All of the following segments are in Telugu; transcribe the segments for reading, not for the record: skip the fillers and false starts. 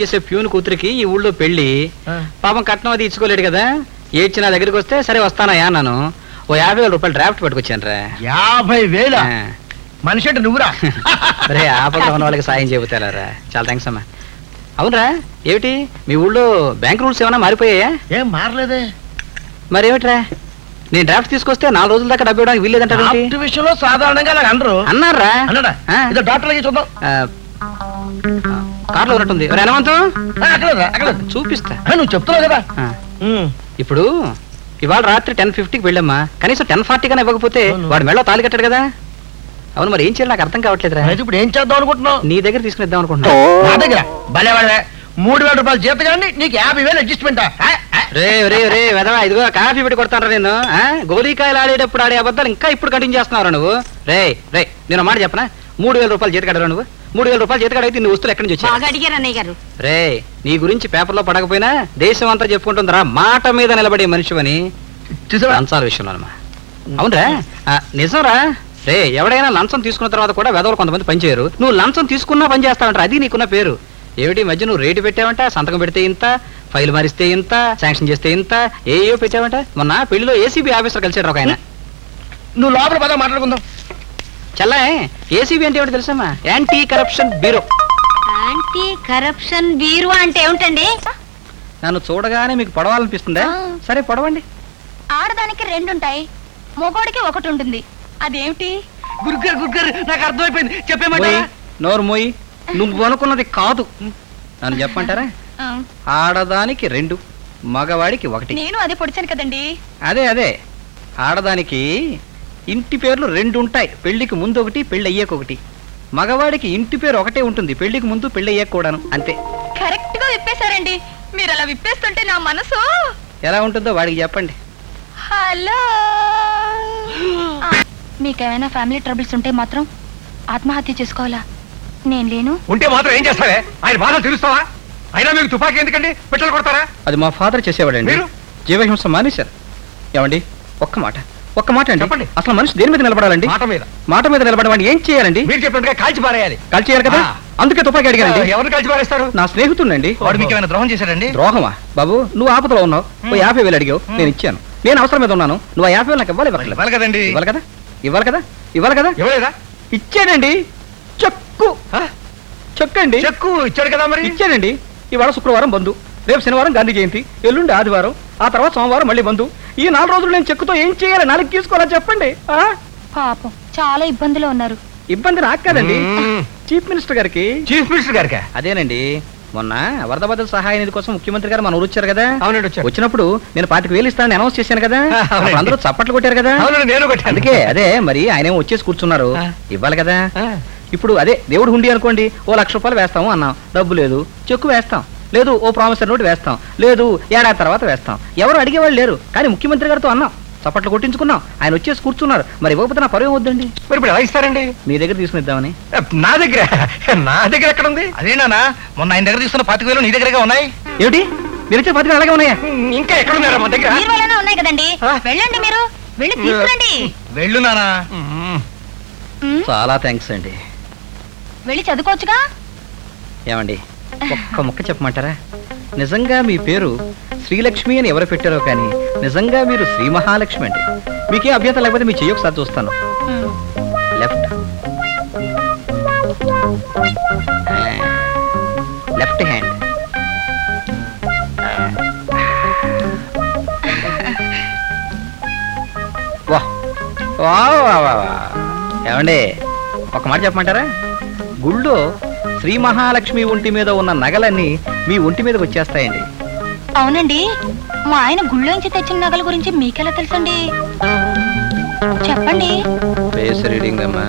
చేసే ప్యూన్ కూతురికి ఈ ఊళ్ళో పెళ్లి పాపం కట్నం అది ఇచ్చుకోలేడు కదా ఏడ్చి నా దగ్గరికి వస్తే సరే వస్తానయ్యా అన్నాను. ఓ 50,000 రూపాయలు డ్రాఫ్ట్ పట్టుకొచ్చాను రా. 50,000 మనిషి అంటే నువ్వురా? రే ఆపద ఉన్న వాళ్ళకి సాయం చెబుతారా. చాలా థ్యాంక్స్ అమ్మా. అవునరా ఏమిటి మీ ఊళ్ళో బ్యాంక్ రూల్స్ ఏమైనా మారిపోయాయా? ఏం మారలేదే. మరేమిట్రా నేను డ్రాఫ్ట్ తీసుకొస్తే 4 రోజుల దాకా డబ్బు ఇవ్వడానికి వీల్లేదంటారు. విషయంలో సాధారణంగా అలా అనరు అన్నారా? అన్నాడా? ఇదో డాక్టర్లకి చూద్దాం. కార్లో ఉన్నట్టుంది. హనుమంతం అక్కడ చూపిస్తా. నువ్వు చెప్తున్నావు కదా. ఇప్పుడు ఇవాళ రాత్రి 10:50కి వెళ్ళమ్మా. కనీసం 10:40 కన్నా ఇవ్వకపోతే వాడు మెళ్ళో తాళి కట్టాడు కదా. అవును మరి ఏం చేయాలి నాకు అర్థం కావట్లేదురా. ఇప్పుడు ఏం చేద్దాం అనుకుంటున్నావు? నీ దగ్గర తీసుకునిద్దాం అనుకుంటున్నా. నా దగ్గర భలేవాడే 3,000 రూపాయలు జీతం కానీ నీకు 50,000 అడ్జస్ట్మెంట్. రే రే రే వెదవా ఇదిగో కాఫీ పెట్టి కొడతాను నేను. గోలీకాయలు ఆడేటప్పుడు ఆడే అబద్ధాలు ఇంకా ఇప్పుడు కంటిన్యూ చేస్తున్నావు నువ్వు. రే రే నేను మాట చెప్పనా 3,000 రూపాయలు జీతం కట్టరా నువ్వు. 3,000 రూపాయలు జీతం కడిగితే నువ్వు వస్తువులు ఎక్కడి నుంచి వచ్చావు? రే నీ గురించి పేపర్లో పడకపోయినా దేశం అంతా చెప్పుకుంటుందిరా మాట మీద నిలబడే మనిషివని. లంచాల విషయంలో అవునరా నిజంరా. రే ఎవడైనా లంచం తీసుకున్న తర్వాత కూడా వెదవలు కొంతమంది పనిచేయరు. నువ్వు లంచం తీసుకున్నా పని చేస్తావంటారు. అది నీకున్న పేరు. ఏమిటి మధ్య నువ్వు రేటు పెట్టావంట, సంతకం పెడితే ఇంత, ఫైల్ మారిస్తే ఇంత, శాంక్షన్ చేస్తే ఇంత, ఏయో పెట్టావంట. మొన్న పెళ్లిలో ఏసీబీ ఆఫీసర్ కలిసాడు ఒక ఆయన. నువ్వు లోపల పద మాట్లాడుకుందాం. చల్లా ఏసీబీ అంటే ఏమిటి తెలుసమ్మా? Anti corruption bureau. Anti corruption bureau అంటే ఏమిటండి? నన్ను చూడగానే మీకు పొడవాలనిపిస్తుందా? సరే పొడవండి. ఆడదానికి 2 ఉంటాయి, మొగోడికి 1 ఉంటుంది. అదేమిటి? గురుగారు గురుగారు నాకు అర్థమైపోయింది. చెప్పేమంటారా? నోరు మోయి. నువ్వు అనుకున్నది కాదు. నన్ను చెప్పంటారా? ఆడదానికి 2, మగవాడికి 1. నేను అదే పొడిచాను కదండి. అదే అదే ఆడదానికి ఇంటి పేర్లు 2 ఉంటాయి. పెళ్లికి ముందు 1, పెళ్లి అయ్యాక 1. మగవాడికి ఇంటి పేరు 1 ఉంటుంది, పెళ్లికి ముందు పెళ్లి అయ్యాక కూడాను. అంతే. కరెక్ట్ గా విప్పేశారండి. మీరు అలా విప్పేస్తుంటే నా మనసు ఎలా ఉంటుందో వాడికి చెప్పండి. హలో, మీకేమైనా ఫ్యామిలీ ట్రబుల్స్ ఉంటే మాత్రం ఆత్మహత్య చేసుకోవాలా? నేను లేను. ఉంటే మాత్రం ఏం చేస్తావే? ఆయన బాధ తెలుస్తావా? అయినా మీకు తుపాకీ ఎందుకండి? పెట్టలు కొడతారా? అది మా ఫాదర్ చేసేవాడండి. జీవహింస మానేశారు. ఏమండి ఒక్క మాట అండి చెప్పండి. అసలు మనిషి దేని మీద నిలబడాలండి? మాట మీద నిలబడమండి. ఏం చేయాలండి? మీరు చెప్పినట్టుగా కాల్చి పారేయాలి. కాల్చి చేయాలి కదా, అందుకే తుపాకీ అడిగానండి. ఎవరు కాల్చి పారేస్తారు? నా స్నేహితుడండి. వాడు మీకు ఏమైనా ద్రోహం చేశాడండి? ద్రోహమా బాబు? నువ్వు ఆపదలో ఉన్నావు, ఓ 50,000 అడిగావు, నేను ఇచ్చాను. నేను అవసరం మీద ఉన్నాను, నువ్వు 50,000 నాకు ఇవ్వాలి కదండి. ఇవ్వాలి కదా. ఇవ్వలేదా? ఇచ్చాడండి. చెక్కు ఇచ్చాడు కదా. మరి ఇచ్చాడండి. ఇవాళ శుక్రవారం బంధు, రేపు శనివారం గాంధీ జయంతి, ఎల్లుండి ఆదివారం, ఆ తర్వాత సోమవారం మళ్ళీ బంధు. ఈ 4 రోజులు నేను చెక్కుతో ఏం చేయాలి? 4 తీసుకోవాలా చెప్పండి. పాపం చాలా ఇబ్బందిలో ఉన్నారు. ఇబ్బంది నాకు కాదండి, చీఫ్ మినిస్టర్ గారికి. చీఫ్ మినిస్టర్ గారికి అదేనండి. మొన్న వరద బాధితుల సహాయ నిధి కోసం ముఖ్యమంత్రి గారు మన ఊరు వచ్చారు కదా. వచ్చినప్పుడు నేను 25,000 ఇస్తానని అనౌన్స్ చేశాను కదా. అందరూ చప్పట్లు కొట్టారు కదా. అందుకే అదే మరి ఆయన వచ్చేసి కూర్చున్నారు. ఇవ్వాలి కదా. ఇప్పుడు అదే దేవుడు హుండి అనుకోండి, ఓ 1,00,000 రూపాయలు వేస్తాము అన్నాం. డబ్బు లేదు, చెక్కు వేస్తాం. లేదు ఓ ప్రామిసరీ నోట్ వేస్తాం. లేదు ఏడాది తర్వాత వేస్తాం. ఎవరు అడిగేవాళ్ళు లేరు. కానీ ముఖ్యమంత్రి గారితో అన్నాం, చప్పట్లు కొట్టించుకున్నాం. ఆయన వచ్చేసి కూర్చున్నారు. మరి ఇవ్వకపోతే నా పరువు వద్దండి. మరి ఇప్పుడు ఎలా ఇస్తారండి? మీ దగ్గర తీసుకునిద్దామని. నా దగ్గర ఎక్కడ ఉంది? అదేనా మొన్న ఆయన దగ్గర తీసుకున్న 25,000 నీ దగ్గరగా ఉన్నాయి. ఏమిటి మీరు ఇచ్చే 25,000 అలాగే ఉన్నాయా? ఇంకా ఎక్కడ ఉన్నారా? మా దగ్గర ఉన్నాయి కదండి. వెళ్ళండి, మీరు వెళ్ళి తీసుకురండి. వెళ్ళు నానా. చాలా థ్యాంక్స్ అండి. వెళ్ళి చదువుకోవచ్చుగా. ఏమండి ఒక్క ముక్క చెప్పమంటారా? నిజంగా మీ పేరు శ్రీలక్ష్మి అని ఎవరు పెట్టారో కానీ నిజంగా మీరు శ్రీ మహాలక్ష్మి అండి. మీకే అభ్యంతరం లేకపోతే మీ చెయ్యి ఒకసారి చూస్తాను. Left hand. ఏమండి ఒక మాట చెప్పమంటారా? గుళ్ళో శ్రీ మహాలక్ష్మి ఒంటి మీద ఉన్న నగలన్నీ మీ ఒంటి మీదకి వచ్చేస్తాయండి. అవునండి, మా ఆయన గుళ్ళోంచి తెచ్చిన నగల గురించి మీకెలా తెలుసండి? చెప్పండి. ఫేస్ రీడింగ్ అమ్మా.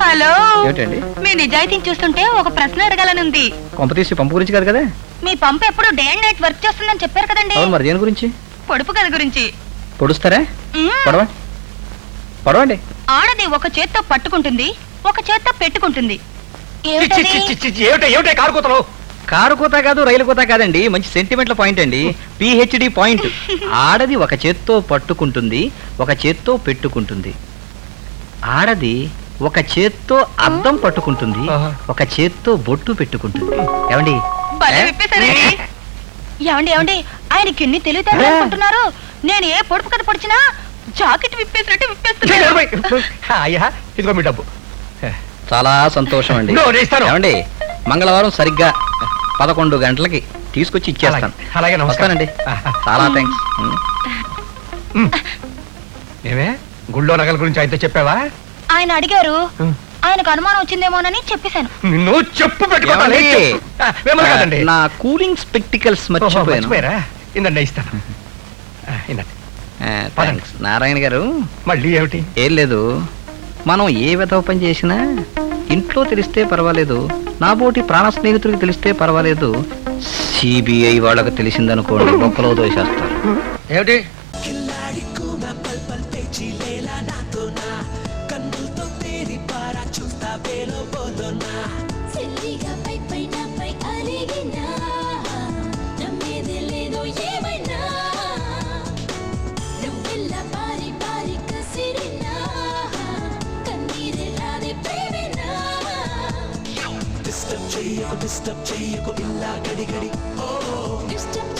హలో, ఏమిటండి? మీ నిజాయితీని చూస్తుంటే ఒక ప్రశ్న అడగాలనుంది. కొంప తీసి పంపు గురించి కాదు కదా? మీ పంపు ఎప్పుడు డే అండ్ నైట్ వర్క్ చేస్తుందని చెప్పారు కదండి. అవును, మరి దేని గురించి? పొడుపు కథ గురించి. పొడుస్తారా? పొడవండి. ఆడది ఒక చేత్తో పట్టుకుంటుంది, ఒక చేత్తో పెట్టుకుంటుంది. కారు కోత కాదు, రైలు కోత కాదండి. మంచి సెంటిమెంట్ల పాయింట్ అండి. PhD point. ఆడది ఒక చేత్తో పట్టుకుంటుంది, ఒక చేత్తో పెట్టుకుంటుంది. ఆడది ఒక చేత్తో అద్దం పట్టుకుంటుంది, ఆహా. ఒక చేత్తో బొట్టు పెట్టుకుంటుంది. ఏమండి భలే ఏ? విప్పేశారండి. ఏమండి ఏమండి ఆయనకి ఎన్ని తెలివితేటలు అనుకుంటున్నారు? నేను ఏ పొడుపు కథ పొడిచినా జాకెట్ విప్పేసినట్టు విప్పేస్తున్నాను. అయ్యా ఇదిగో మీ డబ్బు. చాలా సంతోషం అండి. ఇదిగో, నేను ఇస్తాను. ఏమండి మంగళవారం సరిగ్గా 11 గంటలకి తీసుకొచ్చి ఇచ్చేస్తాను. అలాగే నమస్కారం. వస్తానండి. చాలా థ్యాంక్స్. ఏమే గుళ్ళో నగల గురించి అయితే చెప్పావా? ఆయన అడిగారు, ఆయనకు అనుమానం వచ్చిందేమోనని చెప్పేశాను. నిన్ను చెప్పు పెట్టుకోవాలి. ఏమండి? మిమ్మల్ని కాదండి. నా కూలింగ్ స్పెక్టికల్స్ ఓహో, మర్చిపోయాను. మర్చిపోయారా? ఇందండి ఇస్తాను. ఇందండి. థాంక్స్. నారాయణ గారు మళ్ళీ ఏమిటి? ఏం లేదు, మనం ఏ విధవ పని చేసినా ఇంట్లో తెలిస్తే పర్వాలేదు, నాబోటి ప్రాణ స్నేహితుడికి తెలిస్తే పర్వాలేదు, సిబిఐ వాళ్ళకి తెలిసిందనుకోండి బొక్కలో దోసేస్తారు. ఏమిటి? సిల్లిగా పై పైన పై అలిగినా నమ్మేది లేదో ఏమైనా నువ్వెల్ల పారి పారి కసిరినా కన్నీరే రాదే ప్రేమేనా డిస్టర్బ్ చెయ్యకు ఇలా గడి గడి డిస్టర్బ్